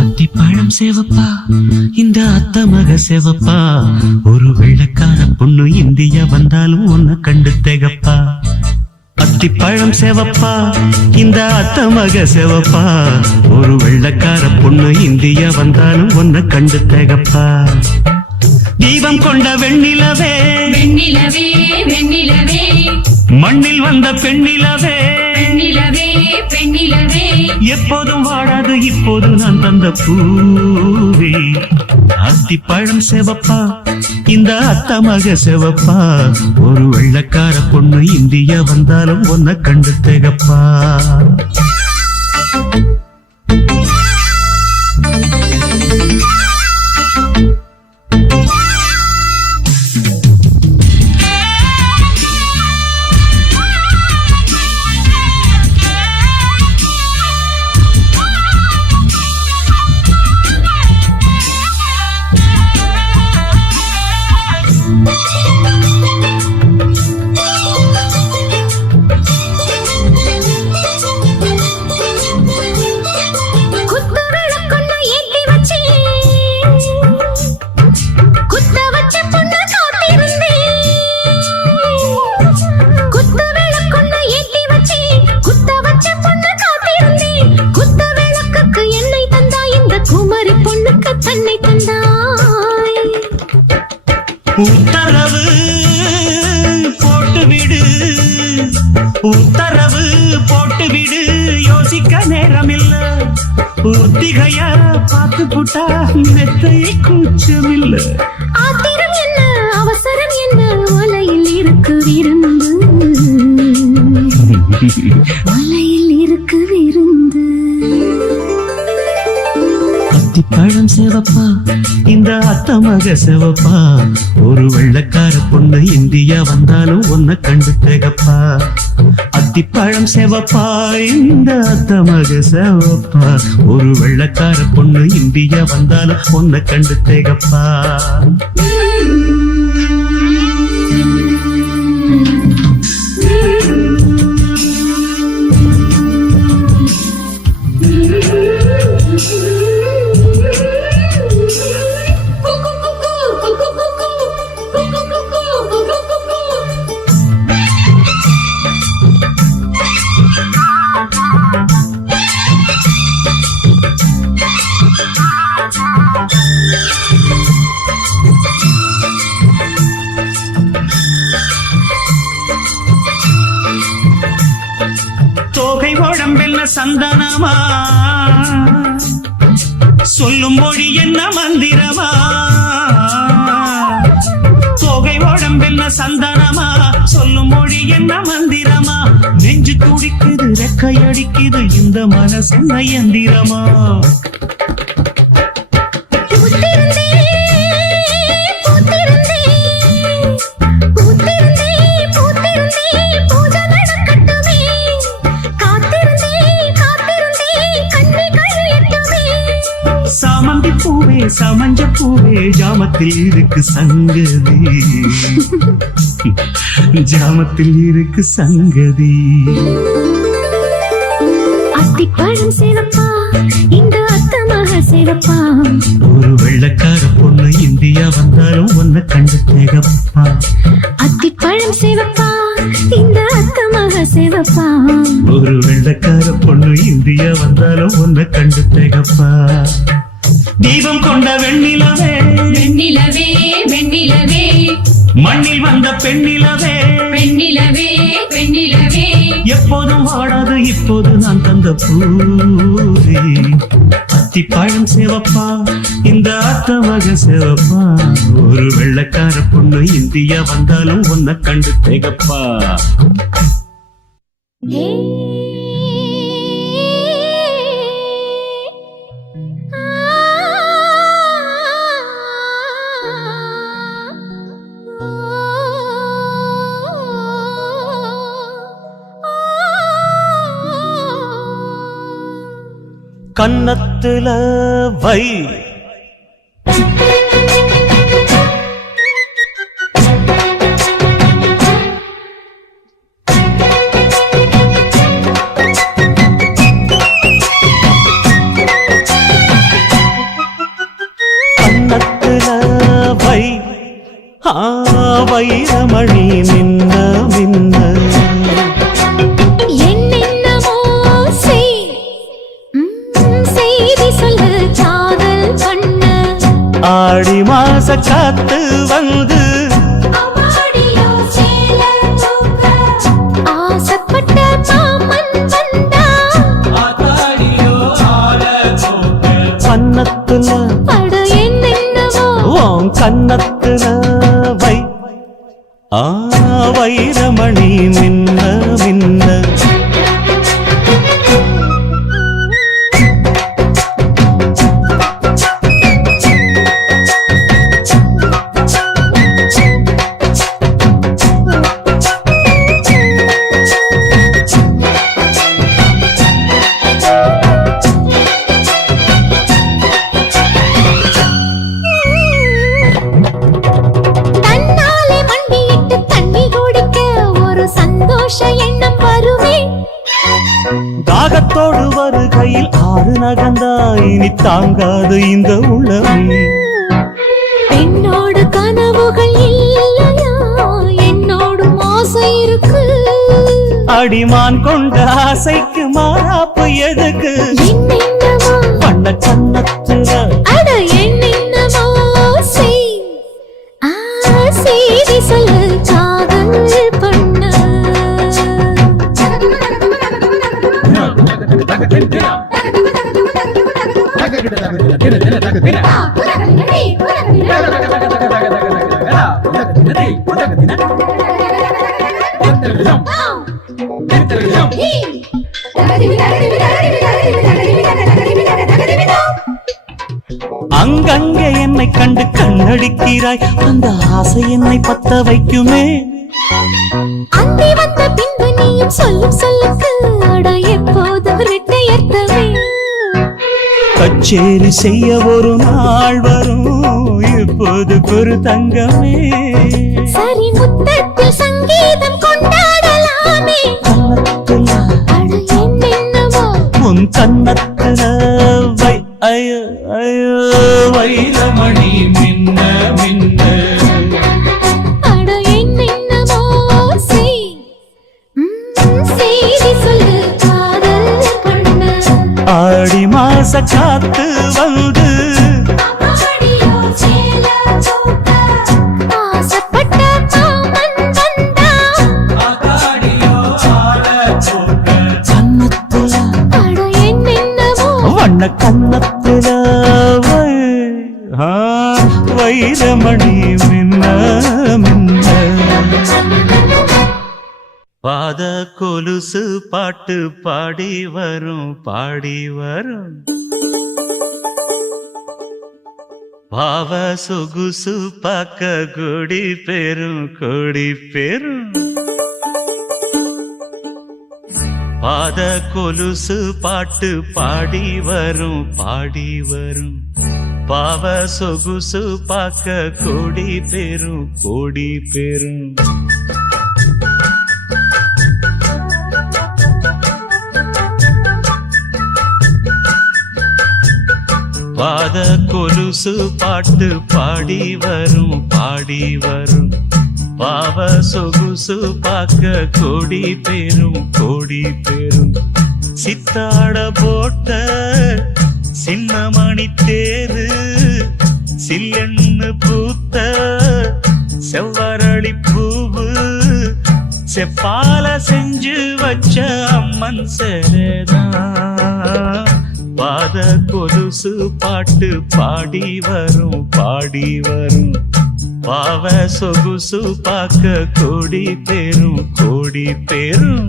அத்திப்பழம் சேவப்பா இந்த அத்த மக சேவப்பா ஒரு வெள்ளக்கார பொண்ணு இந்தியா வந்தாலும் உன்னை கண்டு தேகப்பா அத்திப்பழம் சேவப்பா இந்த அத்த மக சேவப்பா ஒரு வெள்ளக்கார பொண்ணு இந்தியா வந்தாலும் உன்னை கண்டு தேகப்பா தீபம் கொண்ட வெண்ணிலவே வெண்ணிலவே வெண்ணிலவே மண்ணில் வந்த பெண்ணிலவே பெண்ணிலவே பெண்ணிலவே எப்போதும் வாடாது இப்போது நான் தந்த பூவே அத்திப்பழம் சேவப்பா இந்த அத்த மக சேவப்பா ஒரு வெள்ளக்கார பொண்ணு இந்தியா வந்தாலும் உன்னை கண்டு தேகப்பா உத்தரவு போட்டுவிடு உத்தரவு போட்டுவிடு யோசிக்க நேரமில்ல ஒத்திகைய பார்த்து புட்டா மெத்தை கூச்சமில்ல ஆத்திரம் என்ன அவசரம் என்ன மலையில் இருக்கு விருந்து மலையில் இருக்கு விருந்து அத்திப்பழம் சேவப்பா இந்த அத்த மக சேவப்பா ஒரு வெள்ளக்கார பொண்ணு இந்தியா வந்தாலும் உன்னை கண்டு தேகப்பா அத்திப்பழம் சேவப்பா இந்த அத்த மக சேவப்பா ஒரு வெள்ளக்கார பொண்ணு இந்தியா வந்தாலும் உன்னை கண்டு தேகப்பா தோகை உடம்பென்ன சந்தனமா சொல்லும் மொழி என்ன மந்திரமா தோகை உடம்பென்ன சந்தனமா சொல்லும் மொழி என்ன மந்திரமா நெஞ்சு துடிக்குது ரெக்கை அடிக்குது இந்த மனசென்ன எந்திரமா சாமந்தி பூவே சமஞ்ச பூவே ஜாமத்தில் இருக்கு சங்கதி ஜாமத்தில் இருக்கு சங்கதி அத்திப்பழம் சேவப்பா இந்த அத்த மக சேவப்பா ஒரு வெள்ளக்கார பொண்ணு இந்தியா வந்தாலும் உன்னை கண்டு தேகப்பா அத்திப்பழம் சேவப்பா இந்த அத்த மக சேவப்பா ஒரு வெள்ளக்கார பொண்ணு இந்தியா வந்தாலும் உன்னை கண்டு தேகப்பா தீபம் கொண்ட வெண்ணிலவே வெண்ணிலவே வெண்ணிலவே மண்ணில் வந்த பெண்ணிலவே பெண்ணிலவே பெண்ணிலவே எப்போதும் வாடாது இப்போது நான் தந்த பூவே அத்திப்பழம் சேவப்பா இந்த அத்த மக சேவப்பா ஒரு வெள்ளக்கார பொண்ணு இந்தியா வந்தாலும் உன்னை கண்டு தேகப்பா கன்னத்துல வை வைரமணி மின்ன மின்ன என்னென்னமோ செய்தி சொல்லு காதல் பண்ண ஆடி மாச காத்து வந்து ஆசைப்பட்ட மாமன் வந்தா கன்னத்துல அட என்னென்னவோ உன் கன்னத்துல வைரமணி மின்ன மின்ன தன்னாலே மண்டியிட்டு தண்ணி குடிக்க ஒரு சந்தோஷ எண்ணம் வருமே தாகத்தோடு வருகையில் ஆறு நகந்தா இனி தாங்காது இந்த உளம் என்னோடு கனவுகள் இல்லையா என்னோடு ஆசை இருக்கு அடிமான் கொண்ட ஆசைக்கு மாறாப்பு எதுக்கு என்னென்னவோ பண்ண கன்னத்துல அட என்னென்னவோ செய்தி சொல்லு காதல் பண்ண அங்கங்கே என்னை கண்டு கண்ணடிக்கிறாய் அந்த ஆசை என்னை பத்த வைக்குமே அந்தி வந்த பின்பு நீயும் சொல்லும் சொல்லுக்கு அட எப்போதும் இரட்டையர்த்தமே கச்சேரி செய்ய ஒரு நாள் வரும் இப்போது ஒரு தங்கமே சரி முத்தத்தில் சங்கீதம் கொண்டாடலாமே கன்னத்துல அட என்னென்னவோ உன் கன்னத்துல ஐயோ ஐயோ வைரமணி மின்ன மின்ன அட என்னென்னவோ செய்தி சொல்லு காதல் பண்ண ஆடி மாச காத்து வந்து ஆசைப்பட்ட மாமன் வந்தா கன்னத்துல அட என்னென்னவோ வண்ண கன்னத்துல வைரமணி மின்ன மின்ன பாத கொலுசு பாட்டு பாடி வரும் பாடி வரும் பாவ சொகுசு பார்க்க கொடி பெரும் கொடி பெரும் பாத கொலுசு பாட்டு பாடி வரும் பாடி வரும் பாவ சொகுசு பார்க்க கொடி பெரும் கொடி பெரும் பாத கொலுசு பாட்டு பாடி வரும் பாடி வரும் பாவ சொகுசு பார்க்க கொடி பெரும் கொடி பெரும் சித்தாட போட்ட சின்னமணி தேரு சில்லெண்ணு பூத்த செவ்வரளி பூவு செப்பால செஞ்சு வச்ச அம்மன் சேரதான் பாத கொலுசு பாட்டு பாடி வரும் பாடி வரும் பாவ சொகுசு பார்க்க கொடி பெரும் கொடி பெரும்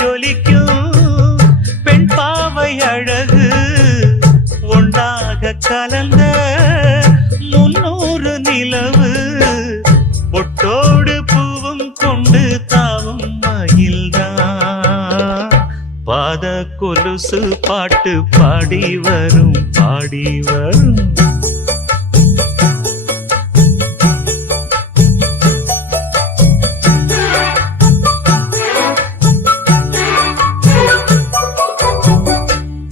ஜொலிக்கும் பெண் பாவை அழகு ஒன்றாக கலந்த 300 நிலவு பொட்டோடு பூவும் கொண்டு தாவும் மயில்தான் பாத கொலுசு பாட்டு பாடி வரும் பாடி வரும்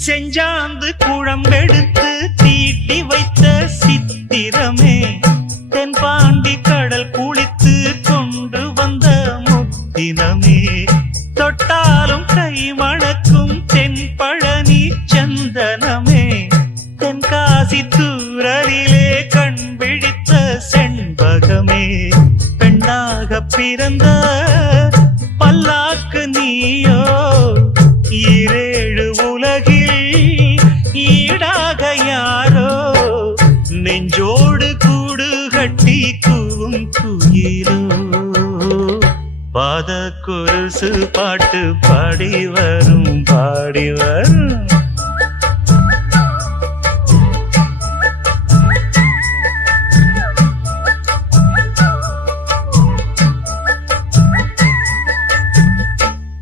செஞ்சாந்து குழம்பெடுத்து தீட்டி வைத்த சித்திரமே தென்பாண்டி கடல் குளித்து கொண்டு வந்த முத்தினமே தொட்டாலும் கை மணக்கும் தென்பழனி சந்தனமே தென்காசி தூரலிலே கண் விழித்த செண்பகமே பெண்ணாக பிறந்த பல்லாக்கு நீயோ ஈரேழு உலகில் ஈடாக யாரோ நெஞ்சோடு கூடு கட்டி கூவும் குயிலோ பாத கொலுசு பாட்டு பாடி வரும் பாடி வரும்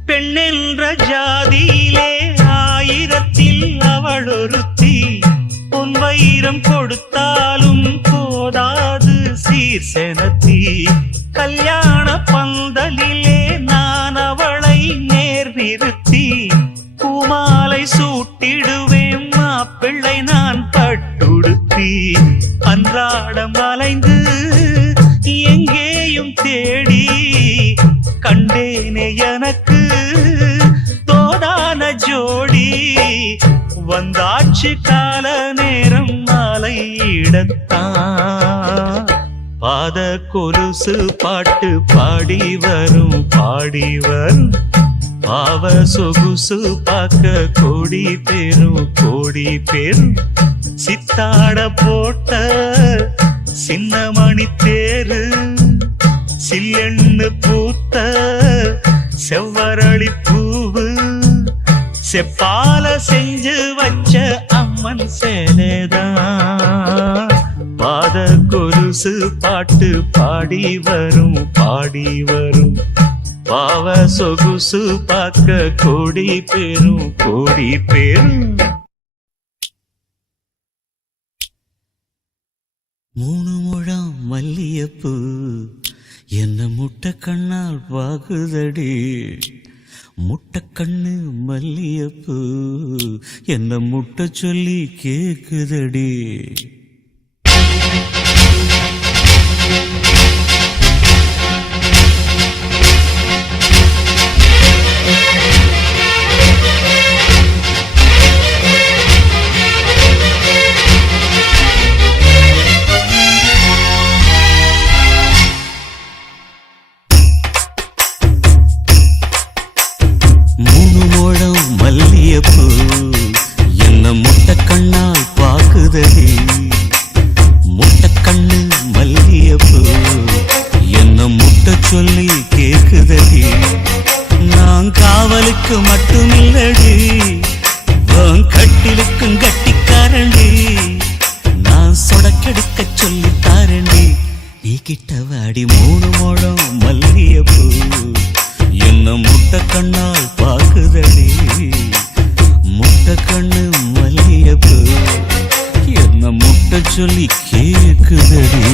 பெண்ணென்ற ஜாதியிலே 1000ல் அவள் ஒருத்தி பொன் வைரம் கொடுத்தாலும் போதாது சீர்செனத்தி கல்யாண பந்தலிலே நான் அவளை நேர்நிறுத்தி பூமாலை சூட்டிடுவேன் மாப்பிள்ளை நான் பட்டுடுத்தி அன்றாடம் அலைந்து எங்கேயும் தேடி கண்டேனே எனக்கு தோதான ஜோடி வந்தாச்சு கால நேரம் மாலையிடத்தான் பாத கொலுசு பாட்டு பாடி வரும் பாடி வரும் பாவ சொகுசு பார்க்க கோடி பேரும் சித்தாட போட்ட சின்ன மணி தேரு சில்லெண்ணு பூத்த செவ்வரளி பூவு செப்பால செஞ்சு வச்ச அம்மன் சேலைதான் பாத கொலுசு பாட்டு பாடி வரும் பாடி வரும் பாவ சொகுசு பார்க்க கோடி பேரும் 3 முழம் மல்லியப்பூ என்ன முட்டை கண்ணால் பாகுதடி முட்டை கண்ணு மல்லியப்பூ என்ன முட்டை சொல்லி கேக்குதடி மல்லியப்பூ என்ன முட்டை கண்ணால் பாக்குதடி முட்டை கண்ணு மல்லியப்பூ என்ன முட்டை சொல்லி கேக்குதடி நான் காவலுக்கு மட்டுமில்லடி கட்டிலுக்கும் கட்டிக்காரண்டி நான் சொடக்கெடுக்க சொல்லி தாரண்டி நீ கிட்ட வாடி 3 முழம் மல்லியப்பூ என்ன முட்டை கண்ணால் பாக்குதடி முட்டை கண்ணு மல்லியப்பூ என்ன முட்டை சொல்லி கேக்குதடி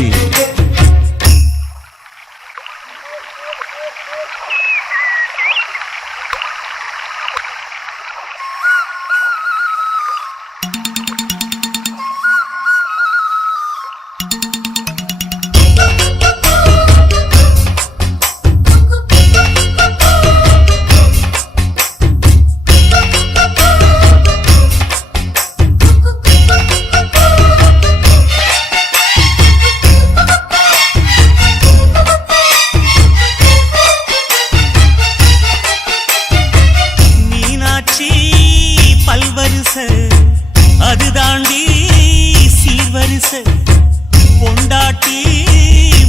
அது தாண்டி சீர்வரிசை பொண்டாட்டி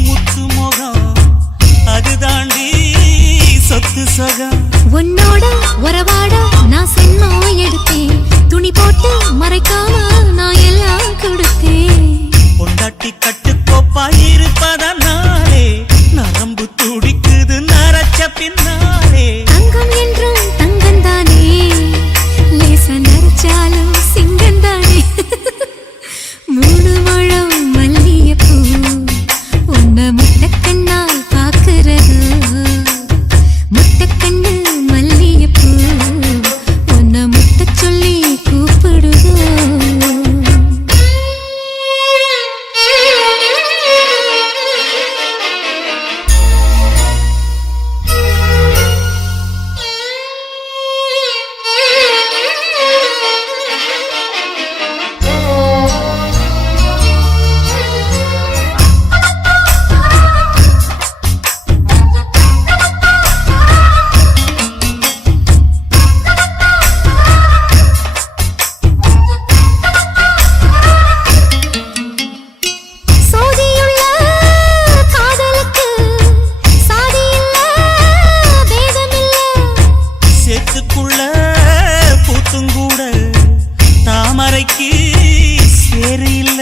முத்து முகம் அது தாண்டி சொத்து சகம் உன்னோட உறவாட நான் சென்னோ எடுத்தேன் துணி போட்டு மறைக்காம நான் எல்லாம் கொடுத்தேன் பொண்டாட்டி கட்டுக்கோப்பா இருப்பதனாலே நரம்பு துடிக்குது நரச்ச பின்னாலே தங்கம் என்றும் தங்கந்தானே லேச நரைச்சாலும் சிங்கந்தானே மூணு முழம் மல்லிகைப்பூ உன்னை முட்டைக்கண்ணால் பார்க்கிறது முட்டைக்கண்ணு மல்லிகைப்பூ உன்னை முட்டை சொல்லி கூப்பிடுதோ சோதியுள்ள காதலுக்கு சாதி இல்ல பேதம் இல்ல சேத்துக்குள்ள பூத்துங்கூட தாமரைக்கு சேரு இல்ல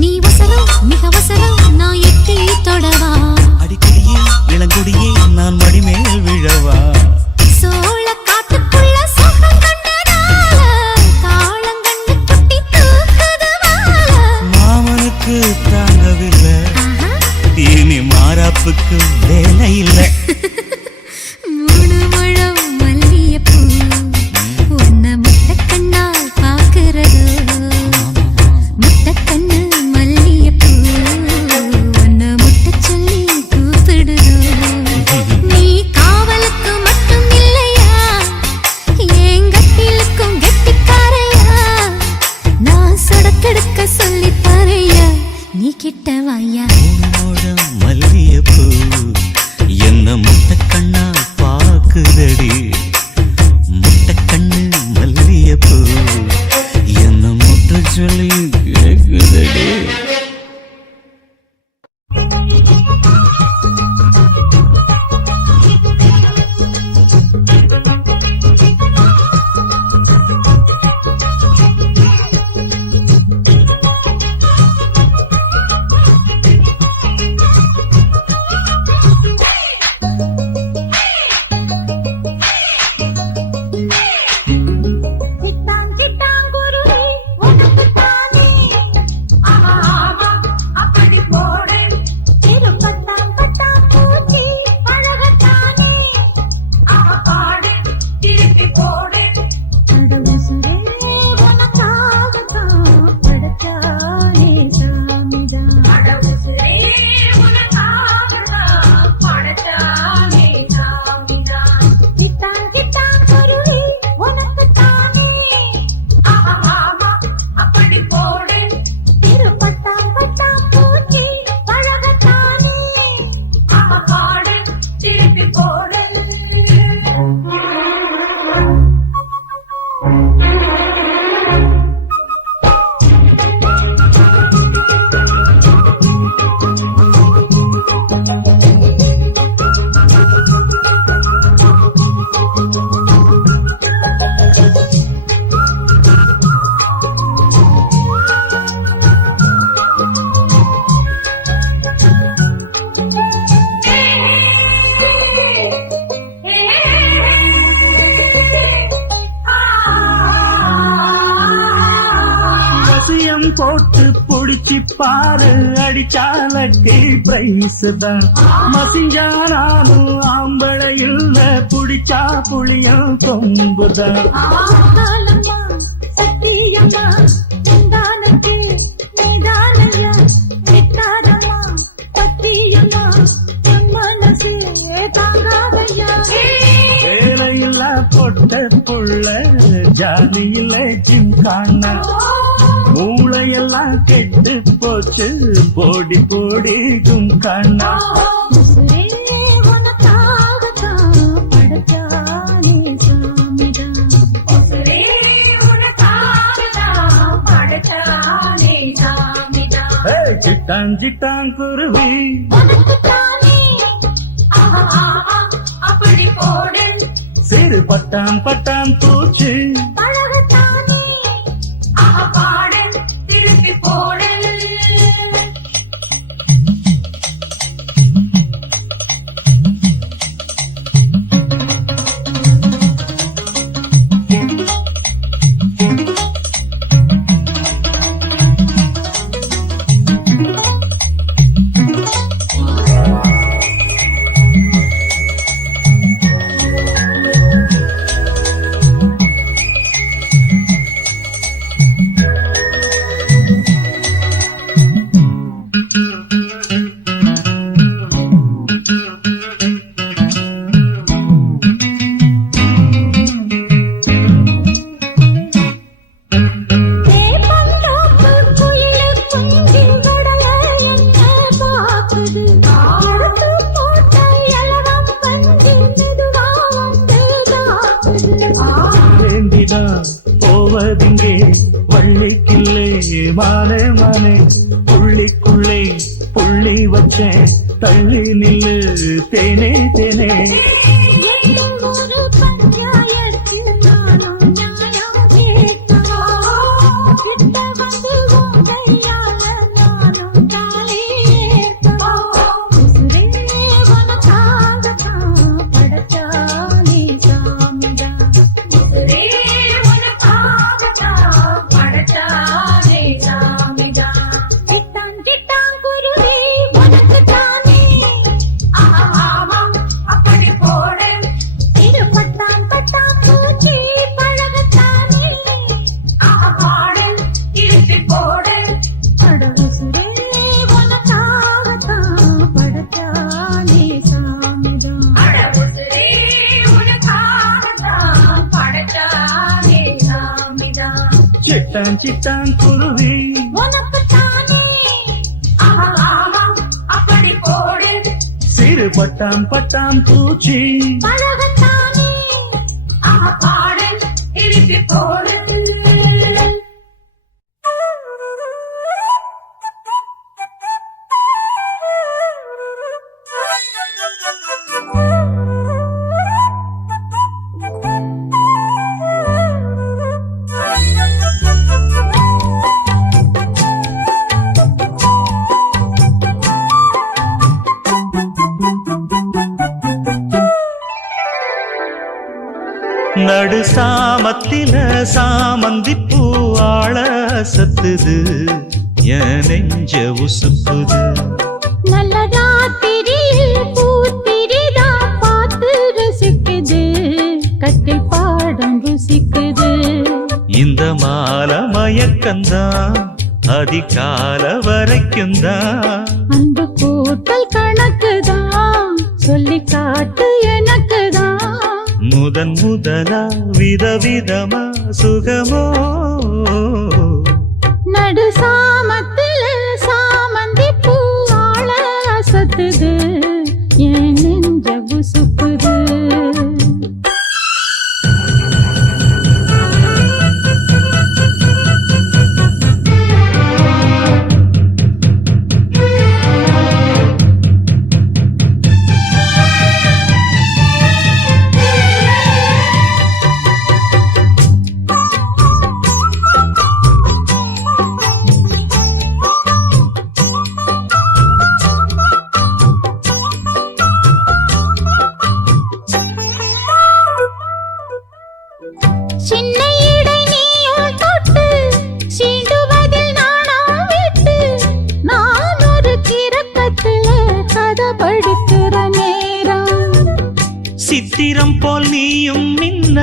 நீ வசரம் மிக வசரம் நான் எட்டி தொடவா அடிக்கடியே இளங்குடியே நான் மடிமேல் விழவா சோழ காட்டுக்குள்ள சோகம் கண்டதால காளங்கண்ணு குட்டி தூக்குது வாழ மாமனுக்கு தாங்கவில்லை இனி மாறாப்புக்கு வேலை இல்லை மூணு முழம் மல்லிகைப்பூ உன்னை முட்டைக்கண்ணால் பார்க்கிறது முட்டைக்கண்ணு மல்லிகைப்பூ உன்னை முட்டை சொல்லி கூப்பிடுதோ நீ காவலுக்கு மட்டும் இல்லையா என் கட்டிலுக்கும் கெட்டிக்காரையா நான் சொடக்கெடுக்க சொல்லி தரையா நீ கிட்ட வாயா உன்னோட மல்லிகைப்பூ என்ன முட்டைக்கண்ணா பாக்குதடி முட்டைக்கண்ணு மல்லிகைப்பூ என்ன முட்டை சொல்லி கேக்குதடி சிட்டாங் சிட்டாங் குருவி உனக்கு தானே ஆமா ஆமா அப்படி போடு திருப்பட்டாம் பட்டாம் பூச்சி பழகத்தானே அவ பாடு திருப்பி போடு கடவுசரே உனக்காகத்தான் படைச்சானே சாமிதான் கடவுசரே உனக்காகத்தான் படைச்சானே சாமிதான் சிட்டாங் சிட்டாங் குருவி உனக்கு தானே ஆமா ஆமா அப்படி போடு திருப்பட்டாம் பட்டாம் பூச்சி பழகத்தானே அவ பாடு திருப்பி போடு வசியம் போட்டு புடிச்சு பாரு அடிச்சாலக்கு பிரைஸ் தான் மசிஞ்சானாலும் ஆம்பளை இல்ல புடிச்சா புளியம் கொம்புதான் ஆலம்மா சத்தியம்மா நிதானத்தே நிதானயா நித்தாரம்மா சத்தியம்மா என் மனசே தாங்காதையா வேலையில்ல பொட்ட புள்ள ஜாதியில ஜிம்கான மூளையெல்லாம் கெட்டு போச்சு போடி போடி கும்கானா உசுரே உனக்காகத்தான் படைச்சானே சாமிதான் உசுரே உனக்காகத்தான் படைச்சானே சாமிதான் சிட்டான் சிட்டான் குருவி உனக்குத்தானே ஆஹா ஆஹா அப்படி போடு சிறு சிறு பட்டாம் பட்டாம் பூச்சி பழகத்தானே பாடல் திருப்பி போடல் வேண்டிதான் போவதிங்கே வள்ளிக்கில்லே மானே மானே புள்ளிக்குள்ளே புள்ளி வச்சேன் தள்ளி நில்லு தேனே தேனே ஒரு பஞ்சாயத்தில் நானும் நியாயம் கேட்கவா கிட்ட வந்து உன்னையால நானும் தாலி ஏற்கவா உசுரே உனக்காகத்தான் படைச்சானே சாமிதான் உசுரே உனக்காகத்தான் படைச்சானே சாமிதான் திட்டான் திட்டான் குருவி உனக்குத்தானே ஆமா அப்படி போடல் இரு பட்டான் பட்டான் பூச்சி பழகத்தானே பாடல் திருப்பி போடல் அட உசுரே உனக்காகத்தான் படைச்சானே சாமிதான் அட உசுரே உனக்காகத்தான் படைச்சானே சாமிதான் சிட்டான் சிட்டான் குருவி உனக்குத்தானே ஆமா அப்படி போடல் சிறு பட்டாம் பட்டாம் பூச்சி பழகத்தானே பாடல் திருப்பி போடல் நடு சாமத்தில சாமந்தி பூவாழ சத்துது என் நெஞ்ச உசுப்புது நல்ல ராத்திரியில் பூத்திரிதா பார்த்து ரசிக்குது கட்டில் பாடம் ருசிக்குது இந்த மால மயக்கந்தான் அதிகால வரைக்கும் தான் அன்பு கூட்டல் கணக்குதான் சொல்லி காட்டு எனக்குதான் முதன் முதலா விதவிதமா சுகமோ நடு சாமத்தில சாமந்தி பூவாழ அசத்துது என் நெஞ்ச உசுப்புது சின்ன இடை நீயும் தொட்டு சீண்டுவதில் நாணம் விட்டு நான் ஒரு கிறக்கத்துல கதை படிக்கிற நேரம் சித்திரம் போல் நீயும் மின்ன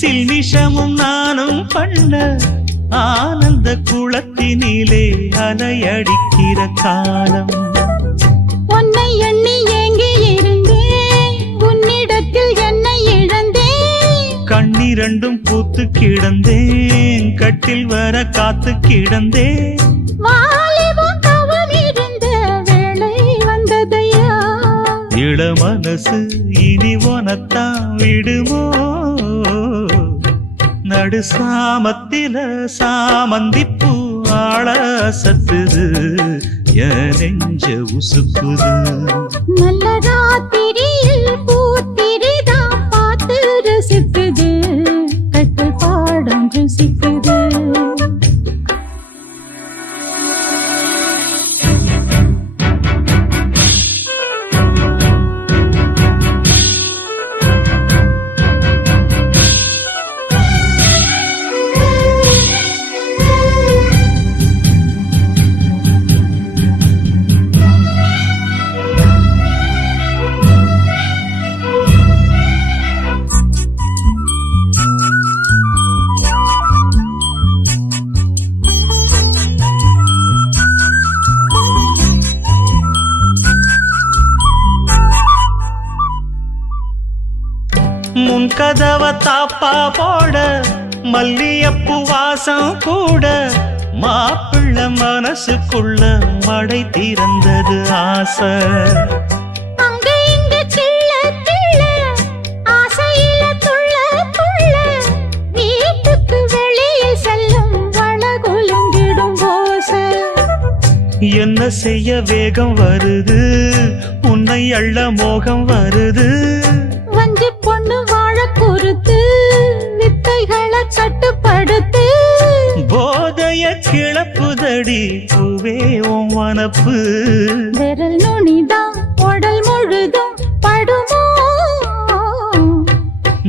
சில்மிஷமும் நானும் பண்ண ஆனந்த குளத்தினிலே அலையடிக்கிற காலம் உன்னை எண்ணி ஏங்கி இருந்தேன் உன்னிடத்தில் என்னை இழந்தேன் கண்ணிரண்டும் பூத்து கிடந்தேன் கட்டில் வர காத்து கிடந்தேன் வாலிபம் தவம் இருந்த வேளை வந்ததையா இள மனசு இனி உனத்தான் விடுமோ நடு சாமத்தில சாமந்தி பூ ஆள சத்துது என் நெஞ்ச உசுக்குது நல்ல ராத்திரியில் பூத்திரிதான் பார்த்து ரசி தாப்பா போட மல்லியப்பூ வாசம் கூட மாப்பிள்ள மனசுக்குள்ள மடை திறந்தது ஆசை. அங்க இங்க கிள்ள கிள்ள ஆசையில துள்ள துள்ள வீட்டுக்கு வெளியே செல்லும் வளகுலுங்கிடும் ஓசை. என்ன செய்ய வேகம் வருது உன்னை அள்ள மோகம் வருது. வஞ்சி பொண்ணு வாழ குறுத்து வித்தைகளை கட்டுப்படுத்து. போதைய கிளப்புதடி பூவே உன் வனப்பு. விரல் நுனிதான் உடல் முழுதும் படுமோ.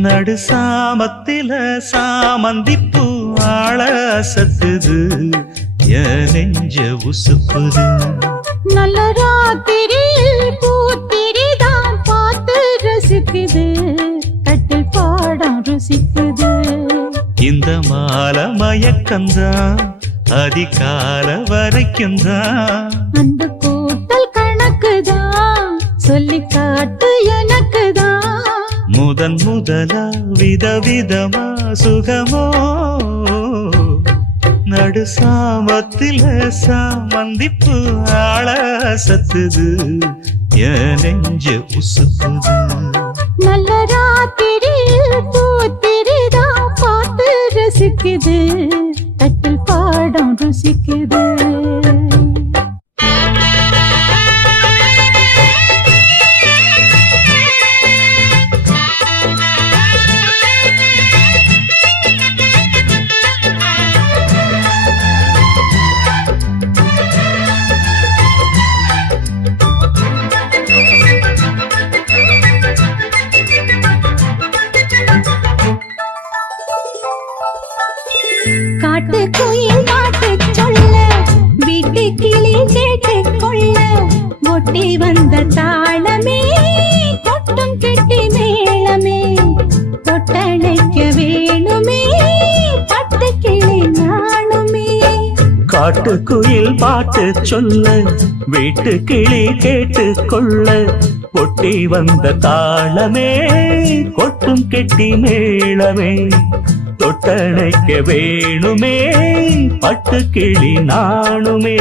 நடு சாமத்தில சாமந்திப்பூ ஆள அசத்துது என் நெஞ்ச உசுப்புது. நல்ல ராத்திரியில் பூத்திரிதான் பார்த்து ரசிக்குது கட்டில் பாடம் ருசிக்குது. இந்த மால மயக்கந்தான் அதிகால வரைக்கும் தான். அந்த கூட்டல் கணக்குதான் சொல்லி காட்டு எனக்குதான். முதன் முதலா விதவிதமா சுகமோ நடு சாமத்தில சாமந்திப்பு ஆள சத்துது என் நெஞ்ச உசுப்புது. நல்ல ராத்திரியில் பூத்திரிதான் பார்த்து ரசிக்குது கட்டில் பாடம் ருசிக்குது. காட்டு குயில் பாட்டு சொல்ல வீட்டு கிளி கேட்டு கொள்ள ஒட்டி வந்த தாளமே கொட்டும் கெட்டி மேளமே தொட்டணைக்க வேணுமே பட்டு கிளி நாணுமே. காட்டு குயில் பாட்டு சொல்ல வீட்டு கிளி கேட்டு கொள்ள ஒட்டி வந்த தாளமே கொட்டும் கெட்டி மேளமே தொட்டணைக்க வேணுமே பட்டு கிளி நாணுமே.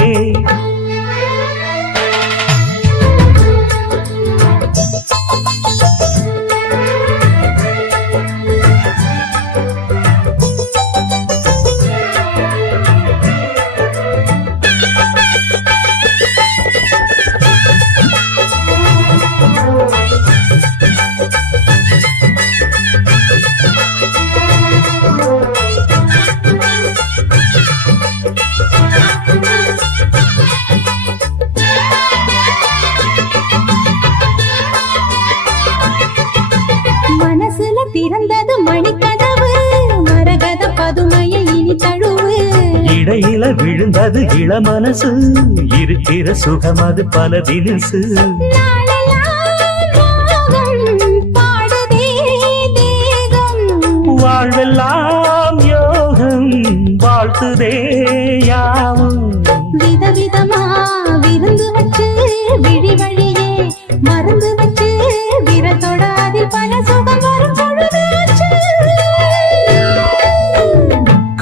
மனசுல திறந்தது மணிக்கதவு மரகத பதுமையை இனி தழுவு. இடையில விழுந்தது இள மனசு இருக்கிற சுகம் அது பல தினசு. வாழ்வெல்லாம் யோகம் வாழ்த்துதே யாவும். விதவிதமா விருந்து வச்சு விழி வழியே மருந்து வச்சு விரத்தோட அதில் பல சுகம் வரும் பொழுதாச்சு.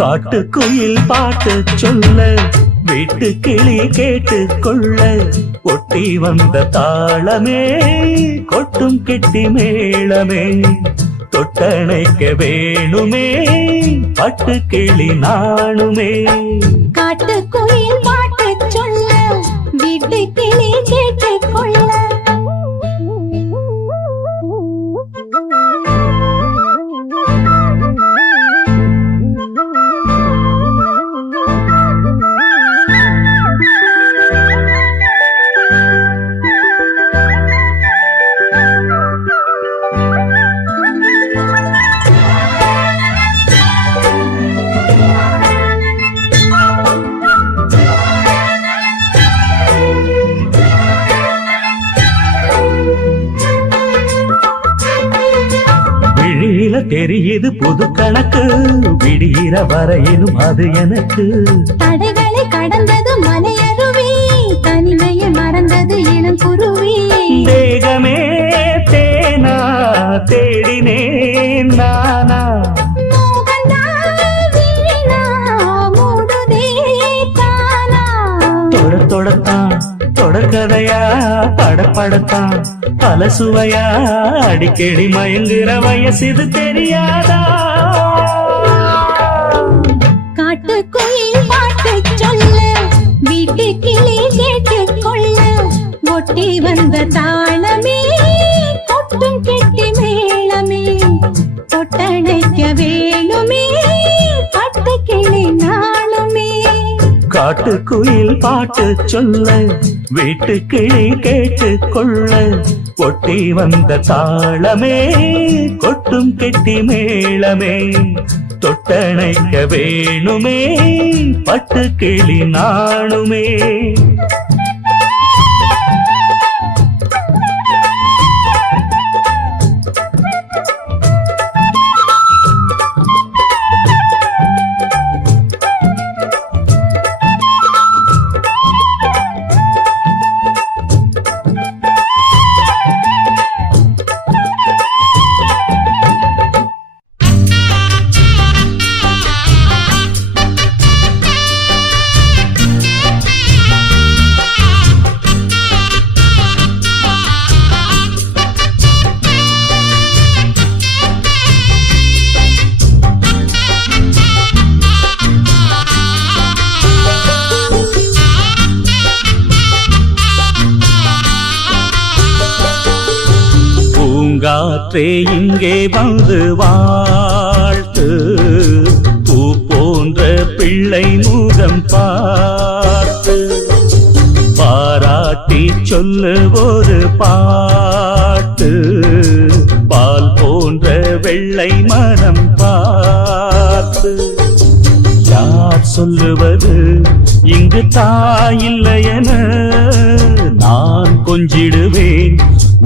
காட்டு குயில் பாட்டு சொல்ல வீட்டு கிளி கேட்டு கொள்ள ஒட்டி வந்த தாளமே கொட்டும் கெட்டி மேளமே தொட்டணைக்க வேணுமே பட்டு கிளி நாணுமே. காட்டு குயில் பாட்டு சொல்ல வீட்டு கிளி கேட்டு கொள்ள. தெரியுது புது கணக்கு விடிகிற வரையிலும் அது எனக்கு. தடைகளை கடந்தது மலையருவி தனிமையை மறந்தது இளங்குருவி. தேகமே தேனா தேடினே விழுந்தேன் நானா தொடத்தான் தொடர்கதையா படப்படத்தான் பல சுவையா அடிக்கடி மயங்குற வயசு தெரியாதா காட்டுக்குயில் பாட்டு சொல்ல வீட்டு கிளி கேட்டுக்கொள்ள ஒட்டி வந்த தாளமே கொட்டும் கெட்டி மேளமே தொட்டணைக்க வேணுமே பட்டு கிளி நாளுமே காட்டுக்குயில் பாட்டு சொல்ல வீட்டு கிளி கேட்டுக்கொள்ள ஒட்டி வந்த தாளமே கொட்டும் கெட்டி மேளமே தொட்டணைக்க வேணுமே பட்டு கிளி நாணுமே பூங்காற்றே இங்கே வந்து வாழ்த்து பூ போன்ற பிள்ளை முகம் பார்த்து பாராட்டி சொல்லு ஒரு பாட்டு பால் போன்ற வெள்ளை மனம் பார்த்து யார் சொல்லுவது இங்கு தாயில்லையென நான் கொஞ்சிடுவேன்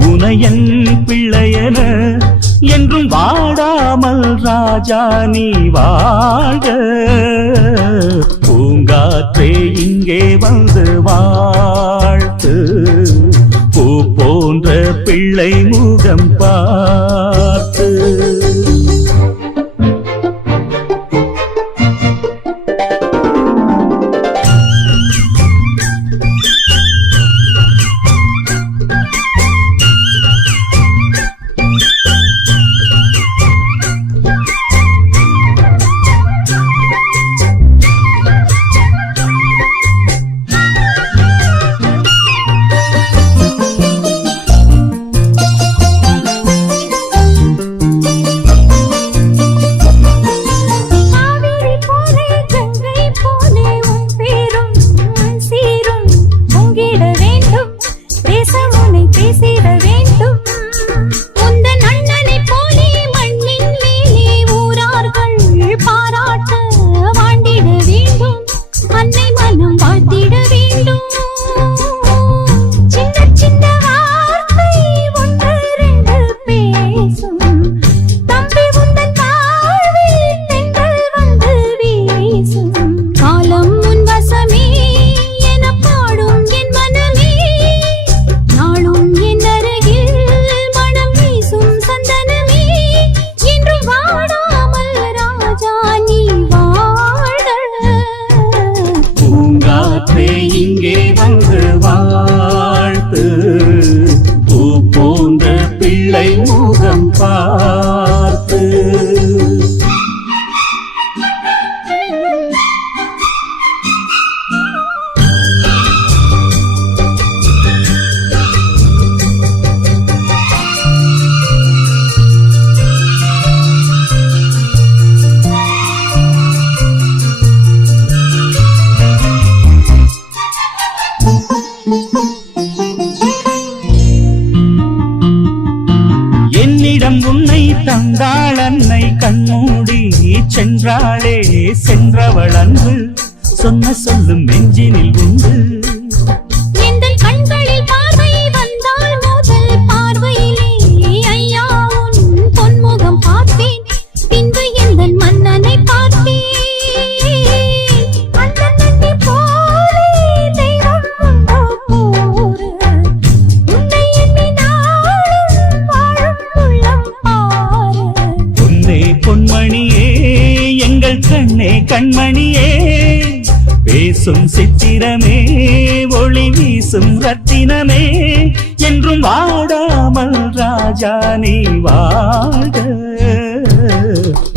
உனையன் பிள்ளையன என்றும் வாடாமல் ராஜா நீ வாழ பூங்காற்றே இங்கே வந்து வாழ்த்து பூ போன்ற பிள்ளை முகம் பார்த்து பார்த்து என்னிடம் உன்னை தந்தாள் அன்னை கண்மூடி சென்றாளே சென்றவள் அன்று சொன்ன சொல்லும் நெஞ்சினில் உண்டு கண்ணே கண்மணியே பேசும் சித்திரமே ஒளி வீசும் ரத்தினமே என்றும் வாடாமல் ராஜா நீ வாழ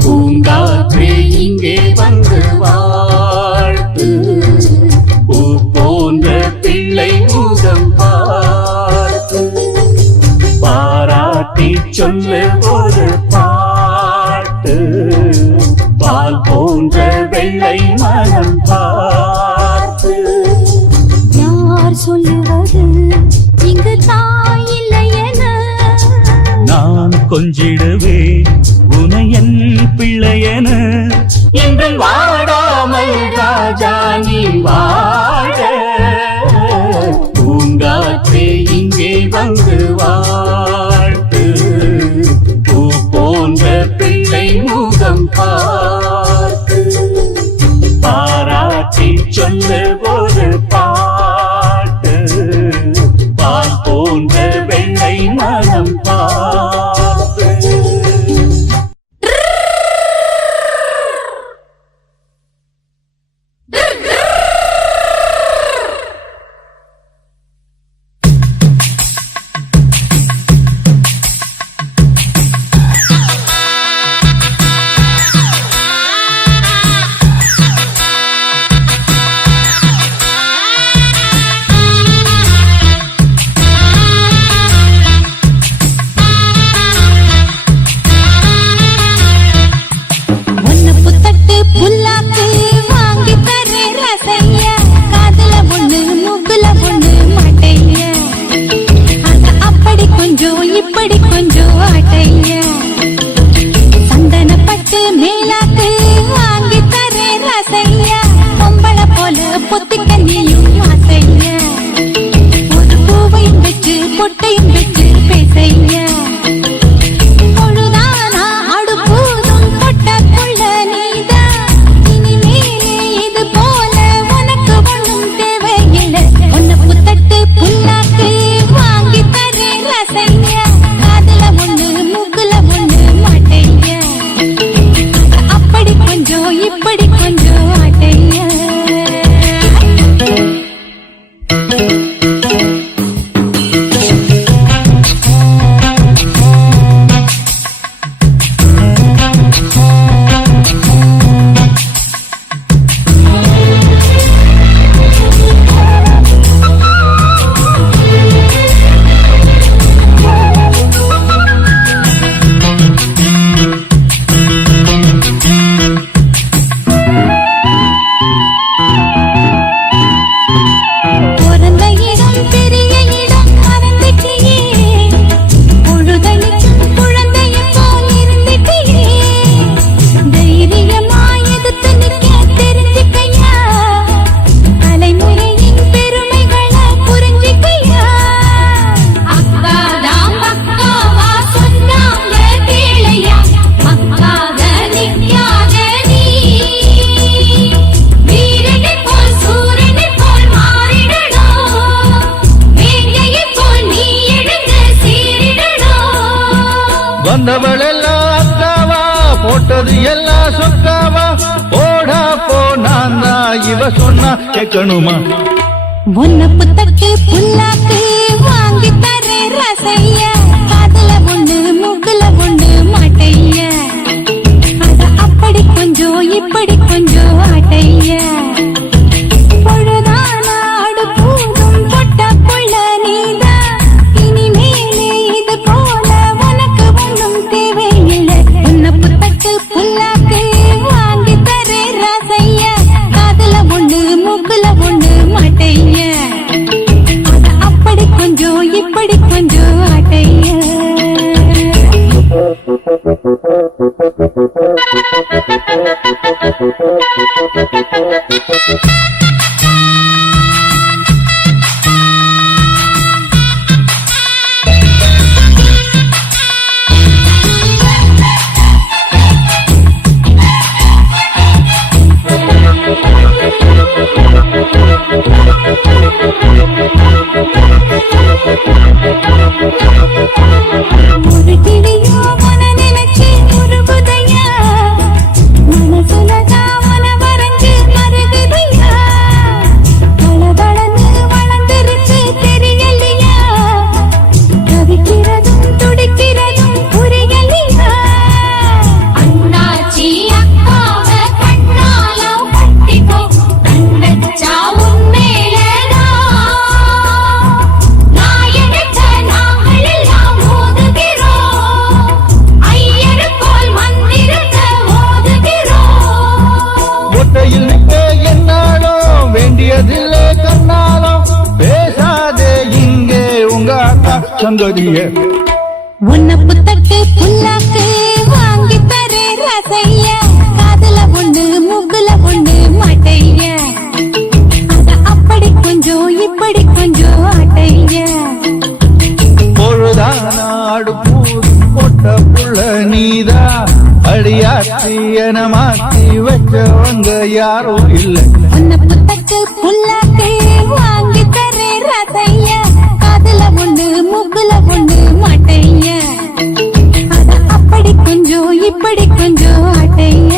பூங்காற்றே இங்கே வந்து வாழ்த்து பூ போன்ற பிள்ளை முகம் பார்த்து பாராட்டி சொல்லு ஒரு பாட்டு பால் போன்ற வெள்ளை மனம் பார்த்து யார் சொல்லுவது இங்கு தாயில்லை என நான் கொஞ்சிடுவே உனையன் பிள்ளையன என்றும் வாடாமல் ராஜா நீ வாழ பூங்காற்றே இங்கே வந்து வாழ்த்து பூ போன்ற பிள்ளை முகம் பார்த்து பாராட்டி சொல்லு ஒரு பாட்டு பால் போன்ற வெள்ளை மனம் பார்த்து வந்தவளெல்லாம் அக்காவா போட்டது எல்லாம் சொக்காவா போடா போனாந்தா இவ சொன்னா கேட்கணுமா ஒன்னப்பு தட்டு புல்லாக்கு வாங்கி தரே ரசைய காதுல ஒண்ணு மூக்குல ஒண்ணு மாட்டைய அத அப்படி கொஞ்சம் இப்படி கொஞ்சம் ஆட்டைய பொழுதானா அடுப்பூதும் பொட்ட புள்ள நீதான் இனிமேலே இது போல உனக்கு ஒண்ணும் தேவையில்லை ஒன்னப்பு தட்டு புல்லாக்கு வாங்கி தரே ரசைய காதுல ஒண்ணு மூக்குல ஒண்ணு மாட்டைய அப்படி கொஞ்சம் இப்படி கொஞ்சம் ஆட்டைய ஒரு கிளியோ மன நினைச்சு உருகுதையா மனசுலதான் சங்கதிய உன்னை புத்தக்கு புல்லாக்கு வாங்கி தரே ரசைய காதுல ஒண்ணு மூக்குல ஒண்ணு மாட்டைய அத அப்படி கொஞ்சம் இப்படி கொஞ்சம் ஆட்டைய பொழுதானாடு பூது போட்ட புள்ள நீதா அடியாத்தி என மாத்தி வச்சவங்க யாரும் இல்லை உன்னை புத்தக்கு புல்லாக்கு வாங்கி தரே ரசைய காதுல ஒண்ணு மூக்குல ஒண்ணு மாட்டைய அத அப்படி கொஞ்சம் இப்படி கொஞ்சம் ஆட்டைய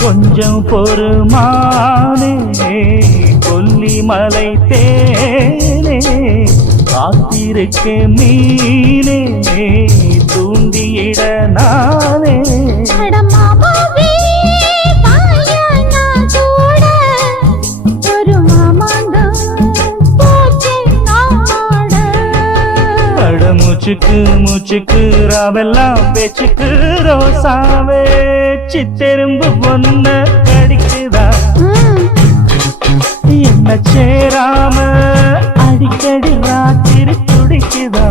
கொஞ்சம் பொறுமானே கொல்லிமலை தேனே காத்திருக்க மீனே தூண்டியிட நானே மூச்சுக்கு மூச்சுக்கு ராவெல்லாம் பேச்சுக்கு ரோசாவே சித்தெரும்பு பொண்ண கடிக்குதா என்ன சேராம அடிக்கடி ராத்திரி துடிக்குதா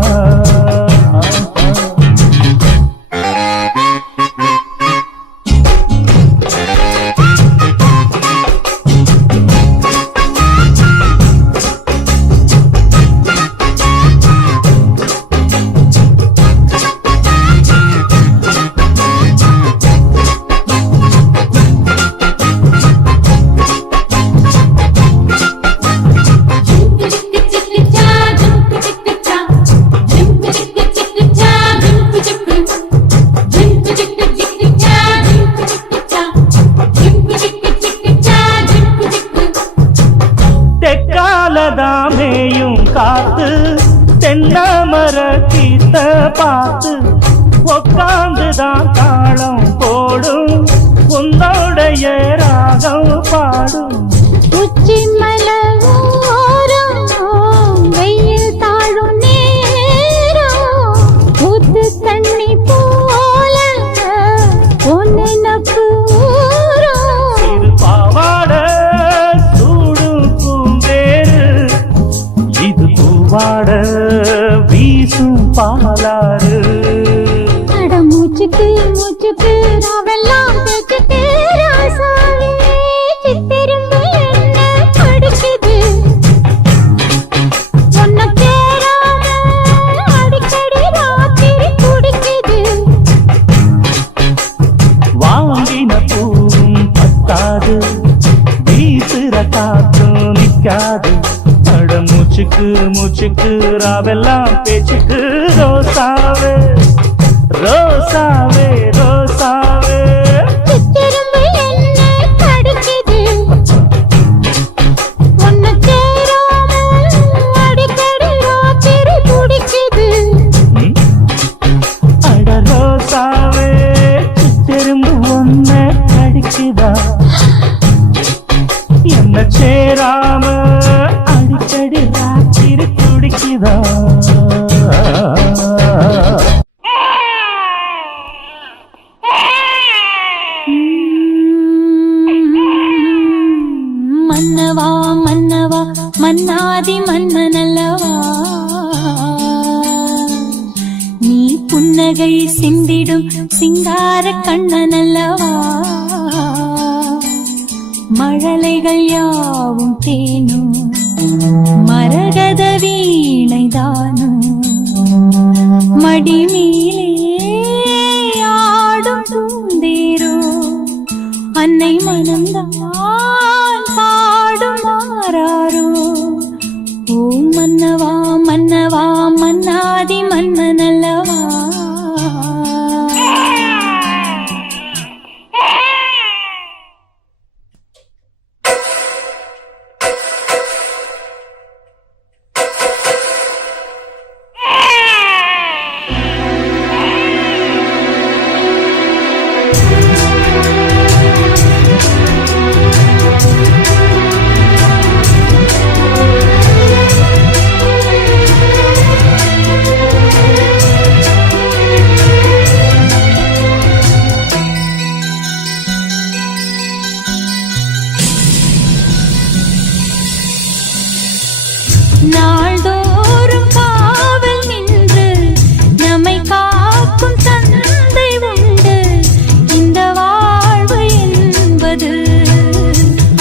தெக்காலதாமேயும் காத்து தென்னமர கீத்த பார்த்து உக்காந்துதான் தாளம் போடும் உன்னோடைய ராகம் பாடும் உச்சி மலவோரம் வெயில் தாழும் நேரம் ஊத்து தண்ணி போல ஒன்னு நப்பு சிறு பாவாட சூடும் பூந்தேரு இது பூவாட வீசும் பாலாறு அட மூச்சுக்கு மூச்சுக்கு ராவெல்லாம் பேச்சுக்கு ராசாவே சித்தெரும்பு என்ன அடிக்குது உன்னை தேடாம அடிக்கடி ராத்திரி துடிக்குது வாங்கின பூவும் பத்தாது வீசுற காத்தும் நிக்காது அட மூச்சு மூச்சுக்கு மூச்சுக்கு ராவெல்லாம் பேச்சுக்கு ரோசாவே ரோசாவே ரோசாவே சித்திரம்பு என்ன கடிக்குது ஒன்னு சேராம அடிக்கடி ராத்திரி துடிக்குது அட ரோசாவே திரும்ப ஒன்ன கடிக்குதா என்ன சேராம அடிக்கடி ராத்திரி துடிக்குதா மன்னவா மன்னவா மன்னாதி மன்னனல்லவா நீ புன்னகை சிந்திடும் சிங்கார கண்ணனல்லவா மழலைகள் யாவும் தேனும் மரகத வீணைதானும் மடிமீலே ஆடும் பூந்தேரோ அன்னை மனம்தான் பாடும் மாறாரோ ஓ மன்னவா மன்னவா மன்னாதி மன்னனல்லவா நாள்தோறும் காவல் நின்று நம்மை காக்கும் தந்தை உண்டு இந்த வாழ்வு என்பது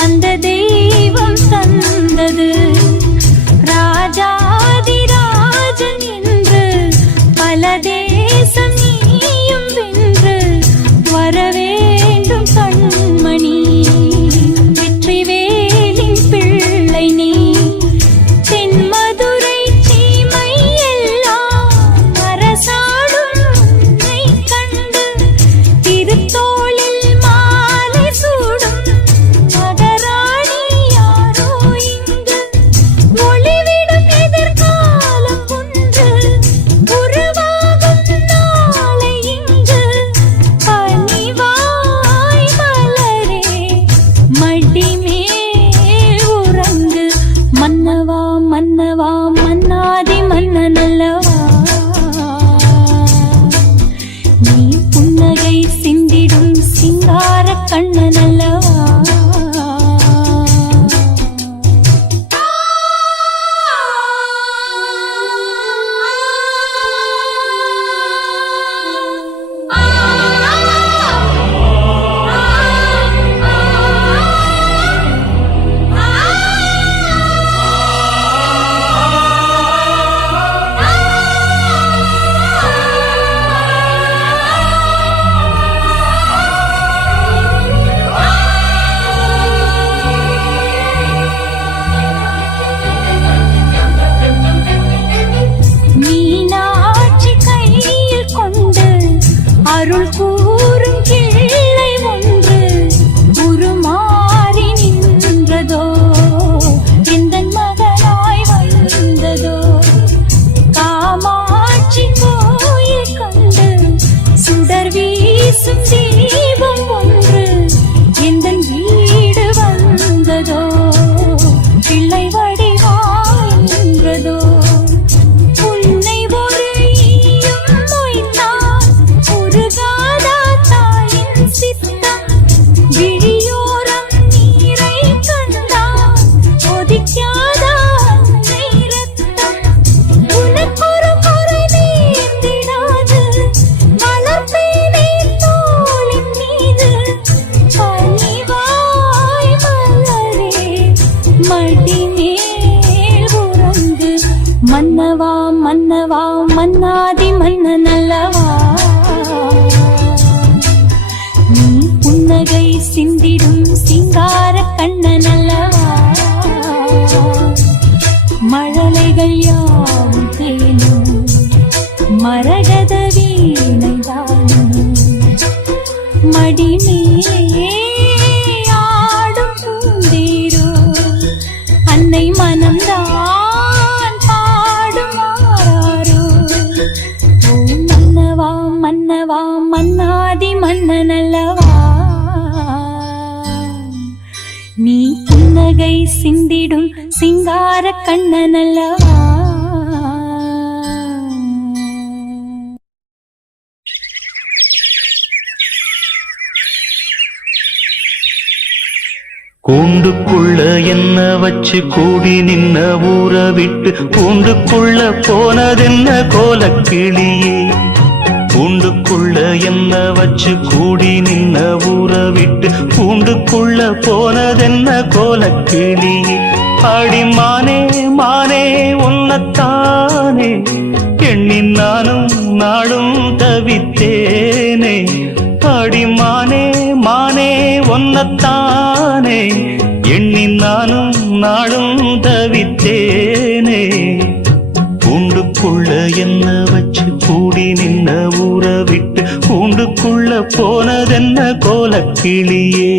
அந்த தெய்வம் தந்தது ராஜாதி ராஜன் என்று பல தேசம் நீயும் வென்று வரவேண்டும் கண்மணி வெற்றி வேலின் பிள்ளை நீ தென்மதுரை சீமை எல்லாம் அரசாடும் உன்னை கண்டு திருத்தோளில் மாலை சூடும் மகராணி யாரோ இங்கு ஒளிவிடும் எதிர்காலம் ஒன்று உருவாகும் நாளை இங்கு பனிவாய் மலரே மடிமேல் உறங்கு மன்னவா மன்னவா மன்னாதி மன்னனல்லவா நீ புன்னகை சிந்திடும் சிங்கார கண்ணனல்லவா மீனாட்சி கையில் கொண்டு அருள் கூறும் கிள்ளை ஒன்று உருமாறி நின்றதோ எந்தன் மகனாய் வந்ததோ காமாட்சி கோயில் கண்டு சுடர் வீசும் தீபம் ஒன்று எந்தன் வீடு வந்ததோ பிள்ளை வடிவாய் நின்றதோ உன்னை ஒரு ஈயும் மொய்த்தான் உருகாதா தாயின் சித்தம் விழியோரம் நீரை கண்டான் ஒதிக்காதா அன்னை ரத்தம் உனக்கொரு குறை நேர்ந்திடாது மலர்பேனே தோளின் மீது பனிவாய் மலரே மடிமேல் உறங்கு மன்னவா மன்னவா மன்னாதி மன்னனல்லவா நீ புன்னகை சிந்திடும் சிங்கார கண்ணனல்லவா மழலை மடி மேலே ஆடும் பூந்தேரோ அன்னை மனம்தான் பாடுமாறாரோ ஓ மன்னவா மன்னவா மன்னாதி மன்னனல்லவா நீ புன்னகை சிந்திடும் சிங்கார கண்ணனல்லவா கூண்டுக்குள்ள என்ன வச்சு கூடி நின்ன ஊற விட்டு கூண்டுக்குள்ள போனதென்ன கோலக்கிளியே கூண்டுக்குள்ள என்ன வச்சு கூடி நின்ன ஊற விட்டு கூண்டுக்குள்ள போனதென்ன கோலக்கிளியே அடிமானே மானே உன்னத்தானே எண்ணி நானும் நாளும் தவித்தேனே அடிமானே மானே ஒன்னத்தானே எண்ணி நானும் நாளும் தவித்தேனே கூண்டுக்குள்ள என்ன வச்சு கூடி நின்ன ஊற விட்டு கூண்டுக்குள்ள போனதென்ன கோலக்கிளியே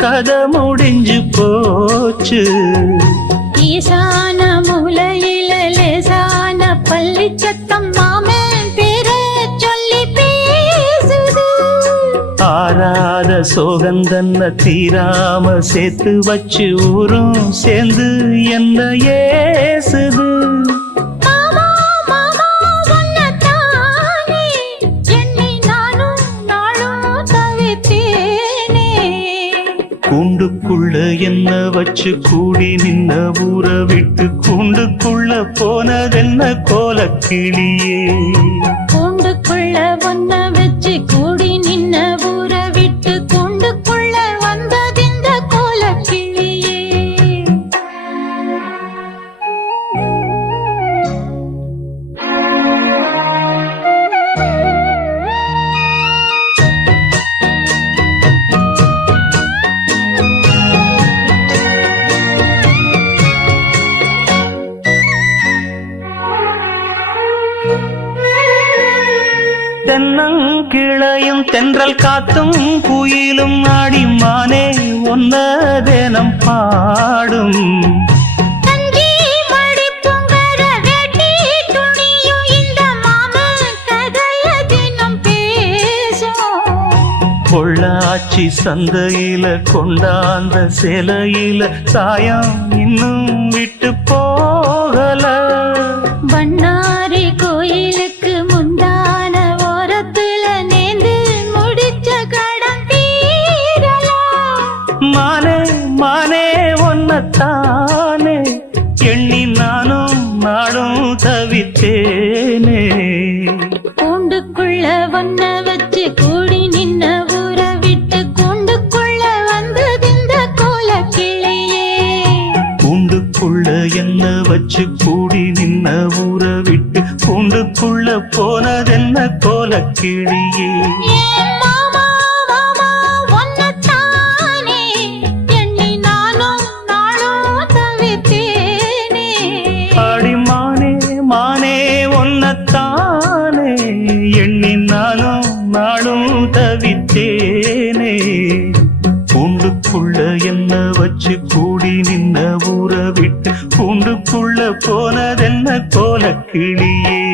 கதை முடிஞ்சு போச்சு ஈசான மூலையில லேசான பள்ளி சத்தம் மாமன் பேர சொல்லி பேசுது ஆறாத சோகந்தன்ன தீராம சேர்த்து வச்சு ஊரும் சேர்ந்து என்ன ஏசுது கூண்டுக்குள்ள என்ன வச்சு கூடி நின்ன ஊற விட்டு கூண்டுக்குள்ள போனதென்ன கோலக்கிளியே கூண்டுக்குள்ள ஒன்ன வச்சு கூடி நின்ன ஊற விட்டு கூண்டுக்குள்ள வந்ததிந்த கோலக்கிளியே தென்னங்கிளையும் தென்றல் காத்தும் குயிலும் ஆடிமானே ஒன்னதேனம் பாடும் பொள்ளாச்சி சந்தையில கொண்டாந்த சேலையில சாயம் இன்னும் விட்டு போகல பண்ணாரி கோயிலுக்கு முந்தான ஓரத்துல நேந்து முடிச்ச கடன் தீரல மானே மானே ஒன்னத்தானே எண்ணி நானும் நாடும் தவித்தேனே கூண்டுக்குள்ள ஒன்ன வச்சு கூடி நின்ன ஊற விட்டு கூண்டுக்குள்ள வந்ததிந்த கோலக்கிளியே கூண்டுக்குள்ள என்ன வச்சு கூடி நின்ன ஊற விட்டு கூண்டுக்குள்ள போனதென்ன கோலக்கிளியே அடிமானே மானே ஒன்னத்தானே எண்ணி நானும் நாளும் தவித்தேனே கூண்டுக்குள்ள என்ன வச்சு கூடி நின்ன ஊற விட்டு கூண்டுக்குள்ள போனதென்ன கோலக்கிளியே